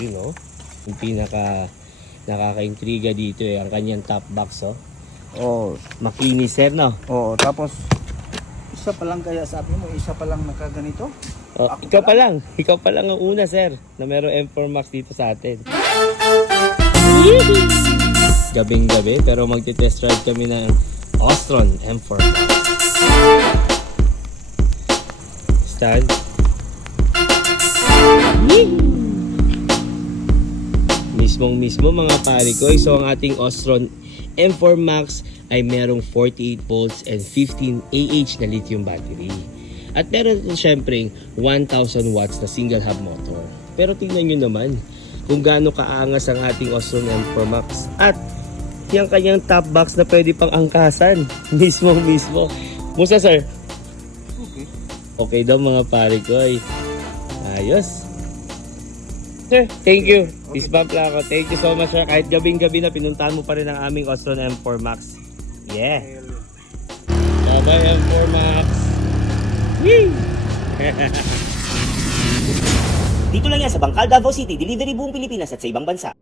battery, no? Yung pinaka nakaka-intriga dito eh, ang kanyang top box, oh. Oo. Makinis, sir, no? Oo, tapos isa pa lang kaya sabi mo, isa pa lang nakaganito? Oh, Ako ikaw pa pa lang. Ikaw pa lang ang una, sir, na meron M4 Max dito sa atin. Gabing gabi, pero magte-test ride kami ng Ostron M4 Max. Stand. Mismong mismo mga pare ko. So ang ating Ostron M4 Max ay merong 48 volts and 15 AH na lithium battery. At meron din syempre 1,000 watts na single hub motor. Pero tingnan nyo naman kung gaano kaangas ang ating Ostron M4 Max. At yung kanyang top box na pwede pang angkasan. Mismo mismo. Musta sir? Okay. Okay daw mga pare ko ay. Ayos. Sir, thank you. Peace bump lang ako. Thank you so much sir. Kahit gabing-gabi na pinuntahan mo pa rin ang aming Ostron M4 Max. Yeah. Bye-bye M4 Max. Yee! Dito lang yan sa Bangkal, Davao City, delivery buong Pilipinas at sa ibang bansa.